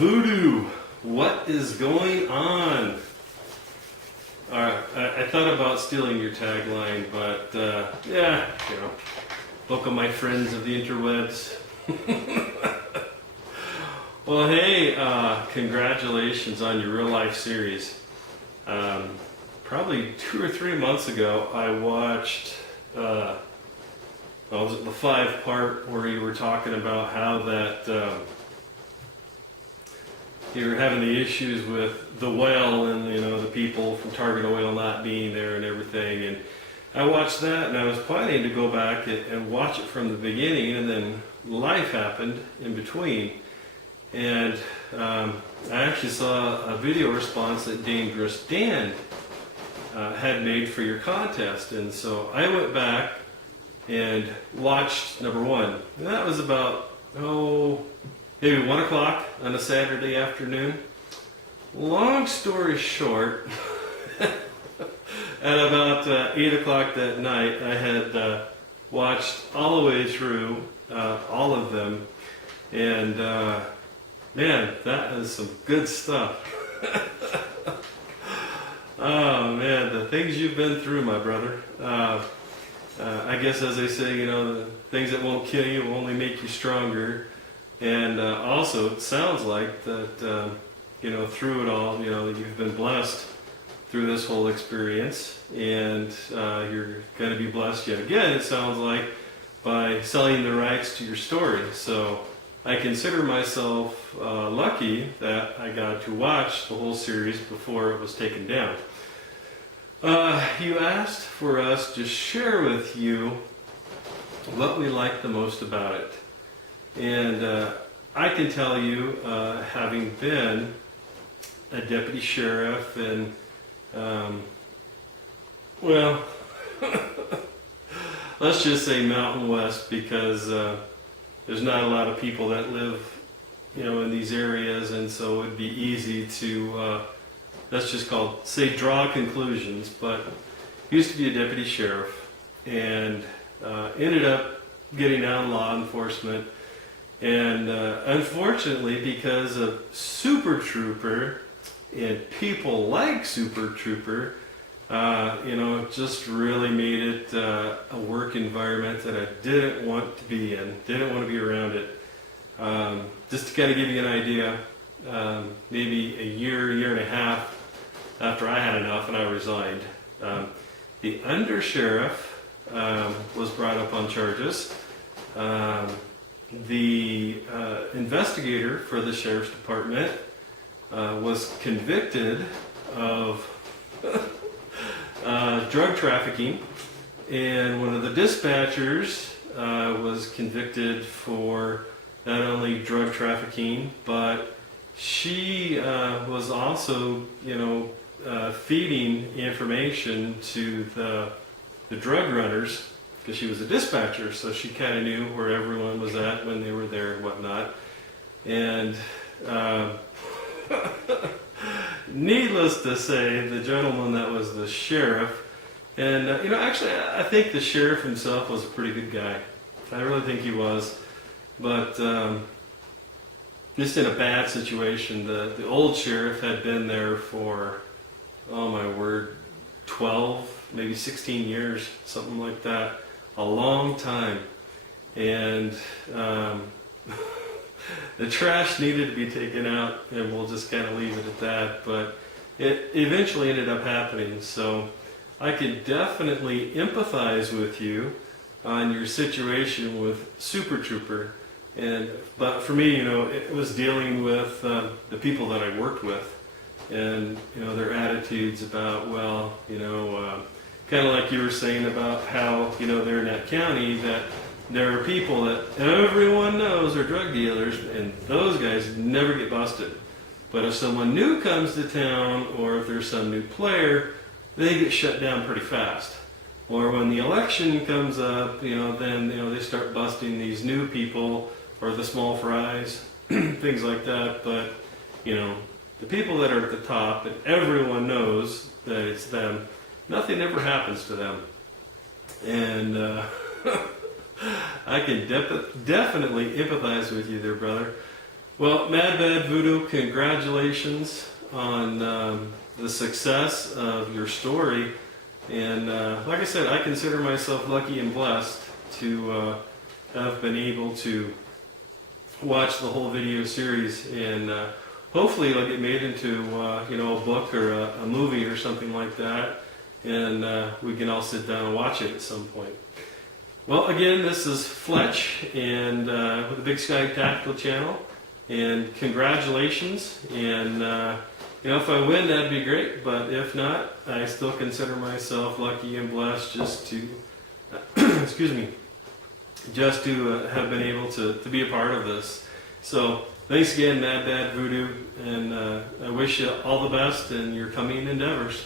MadBadVoodo, what is going on? Alright, I thought about stealing your tagline, but yeah, welcome my friends of the interwebs. Well, hey, congratulations on your real life series. Probably 2 or 3 months ago, I watched the 5-part where you were talking about how that you were having the issues with the well and the people from Target Oil not being there and everything. And I watched that, and I was planning to go back and watch it from the beginning, and then life happened in between. And I actually saw a video response that Dangerous Dan had made for your contest, and so I went back and watched number 1. And that was about maybe 1 o'clock on a Saturday afternoon. Long story short, at about 8 o'clock that night, I had watched all the way through all of them, and man, that is some good stuff. Oh man, the things you've been through, my brother. I guess, as they say, the things that won't kill you will only make you stronger. And also, it sounds like that, through it all, you've been blessed through this whole experience, and you're going to be blessed yet again, it sounds like, by selling the rights to your story. So I consider myself lucky that I got to watch the whole series before it was taken down. You asked for us to share with you what we like the most about it. And I can tell you, having been a deputy sheriff and, well, let's just say Mountain West, because there's not a lot of people that live, in these areas, and so it'd be easy to, let's just draw conclusions. But used to be a deputy sheriff, and ended up getting out in law enforcement. And unfortunately, because of Super Trooper and people like Super Trooper, it just really made it a work environment that I didn't want to be in, didn't want to be around it. Just to kind of give you an idea, maybe a year and a half after I had enough and I resigned, the undersheriff was brought up on charges. The investigator for the sheriff's department was convicted of drug trafficking, and one of the dispatchers was convicted for not only drug trafficking, but she was also, feeding information to the drug runners, because she was a dispatcher, so she kind of knew where everyone was at when they were there and whatnot. And needless to say, the gentleman that was the sheriff, and actually I think the sheriff himself was a pretty good guy. I really think he was. But just in a bad situation, the old sheriff had been there for, oh my word, 12, maybe 16 years, something like that. A long time. And the trash needed to be taken out, and we'll just kind of leave it at that. But it eventually ended up happening. So I could definitely empathize with you on your situation with Super Trooper. But for me, it was dealing with the people that I worked with, and their attitudes about, kind of like you were saying about how, they're in that county, that there are people that everyone knows are drug dealers, and those guys never get busted. But if someone new comes to town, or if there's some new player, they get shut down pretty fast. Or when the election comes up, then they start busting these new people, or the small fries, things like that. But, the people that are at the top, and everyone knows that it's them, nothing ever happens to them. And I can definitely empathize with you there, brother. Well, MadBadVoodo, congratulations on the success of your story. And like I said, I consider myself lucky and blessed to have been able to watch the whole video series, and hopefully it'll get made into a book or a movie or something like that, and we can all sit down and watch it at some point. Well, again, this is Fletch, and with the Big Sky Tactical Channel, and congratulations. And if I win, that'd be great, but if not, I still consider myself lucky and blessed just to excuse me, just to have been able to be a part of this. So thanks again, MadBadVoodo, and I wish you all the best in your coming endeavors.